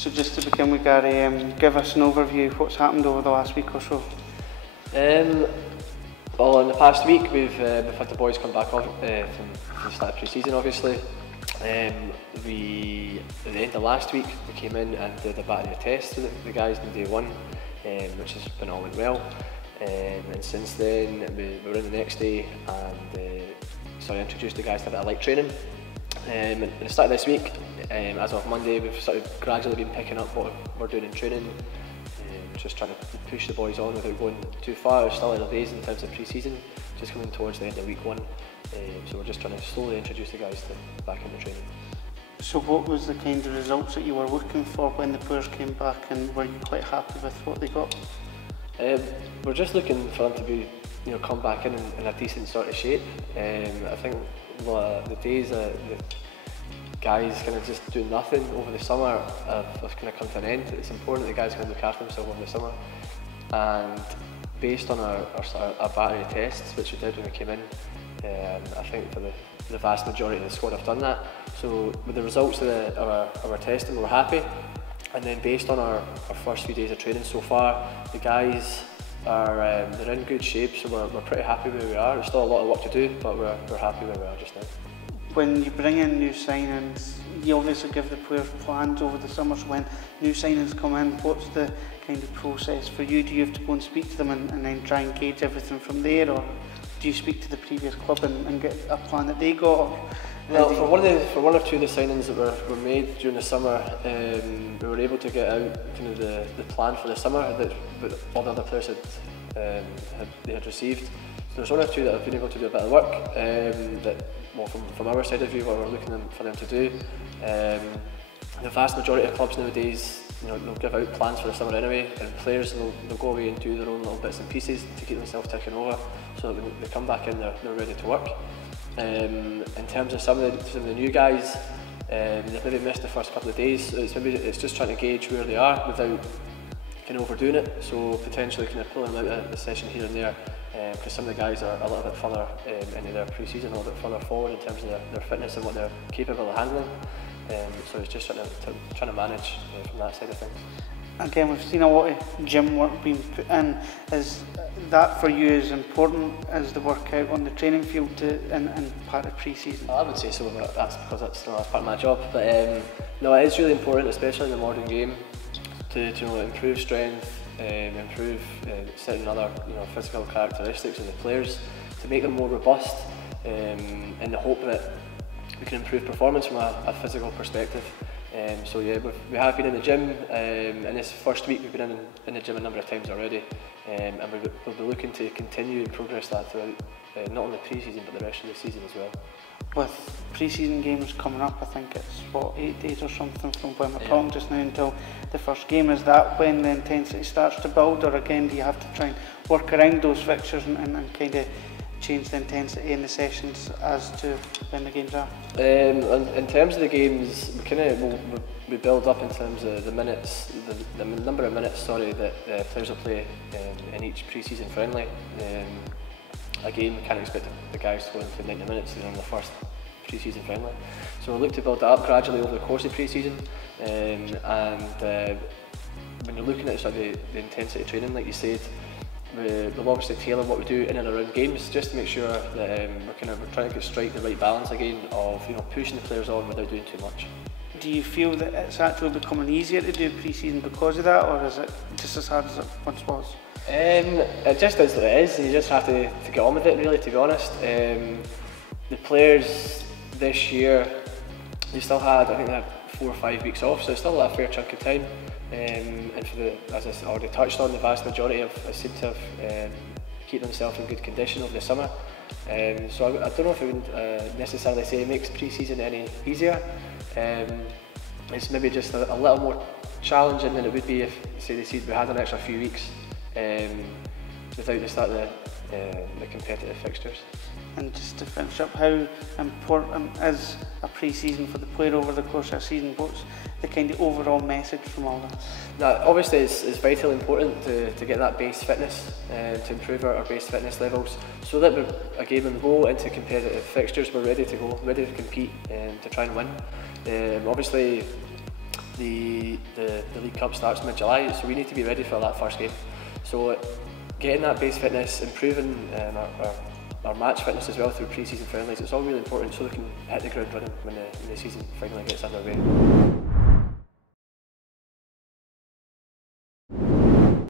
So just to begin with, Gary, give us an overview of what's happened over the last week or so. Well, in the past week we've had the boys come back off from the start of pre-season, obviously. At the end of last week we came in and did a battery of tests with the guys on day one, which has been all went well. And since then we were in the next day and introduced the guys to a bit of light training. At the start of this week, as of Monday, we've sort of gradually been picking up what we're doing in training, just trying to push the boys on without going too far. It's still early days in terms of pre-season, just coming towards the end of week one, so we're just trying to slowly introduce the guys back into training. So what was the kind of results that you were looking for when the players came back, and were you quite happy with what they got? We're just looking for them to be, come back in a decent sort of shape. I think the days that the guys kind of just do nothing over the summer have kind of come to an end. It's important that the guys can look after themselves over the summer, and based on our battery tests, which we did when we came in, I think for the vast majority of the squad have done that. So with the results of our testing, we're happy, and then based on our first few days of training so far, the guys are they're in good shape, so we're pretty happy where we are. There's still a lot of work to do, but we're happy where we are just now. When you bring in new signings, you obviously give the players plans over the summer, so when new signings come in, what's the kind of process for you? Do you have to go and speak to them and then try and gauge everything from there, or do you speak to the previous club and get a plan that they got? Well, for one or two of the signings that were made during the summer, we were able to get out kind of the plan for the summer that all the other players had received. So there's one or two that have been able to do a bit of work from our side of view, what we're looking for them to do. The vast majority of clubs nowadays, they'll give out plans for the summer anyway, and players they'll go away and do their own little bits and pieces to keep themselves ticking over, so that when they come back in, they're ready to work. In terms of some of the new guys, they've maybe missed the first couple of days, so it's just trying to gauge where they are without kind of overdoing it, so potentially kind of pulling them out of the session here and there, because some of the guys are a little bit further into their pre-season, a little bit further forward in terms of their fitness and what they're capable of handling. So it's just trying to manage from that side of things. Again, we've seen a lot of gym work being put in. Is that for you as important as the workout on the training field and part of pre-season? I would say so, but that's because that's part of my job. But no, it is really important, especially in the modern game, to improve strength, improve certain other physical characteristics of the players, to make them more robust, in the hope that we can improve performance from a physical perspective. So yeah, we have been in the gym. In this first week we've been in the gym a number of times already, and we'll be looking to continue and progress that throughout not only pre-season but the rest of the season as well. With pre-season games coming up, I think it's 8 days or something from when we're talking just now until the first game. Is that when the intensity starts to build, or again do you have to try and work around those fixtures and kind of change the intensity in the sessions as to when the games are? In terms of the games, we build up in terms of the minutes, the number of minutes that players will play in each pre-season friendly. Again, we can't expect the guys to go into 90 minutes in the first pre-season friendly. So we'll look to build that up gradually over the course of pre-season, and when you're looking at the intensity training, like you said, we'll obviously tailor what we do in and around games, just to make sure that we're trying to strike the right balance again of pushing the players on without doing too much. Do you feel that it's actually becoming easier to do pre-season because of that, or is it just as hard as it once was? It just is what it is, and you just have to get on with it, really, to be honest. The players this year, they still had, I think they had 4 or 5 weeks off, so it's still a fair chunk of time. And as I already touched on, the vast majority seem to have keep themselves in good condition over the summer. So I don't know if I would necessarily say it makes pre-season any easier. It's maybe just a little more challenging than it would be if, say, we had an extra few weeks without the start of the competitive fixtures. And just to finish up, how important is a pre-season for the player over the course of a season? What's the kind of overall message from all that? Now, obviously it's vitally important to get that base fitness, to improve our base fitness levels, so that when we go into competitive fixtures, we're ready to go, ready to compete, to try and win. Obviously the League Cup starts mid-July, so we need to be ready for that first game. So getting that base fitness, improving our match fitness as well through pre-season friendlies, it's all really important so we can hit the ground running when the season finally gets underway.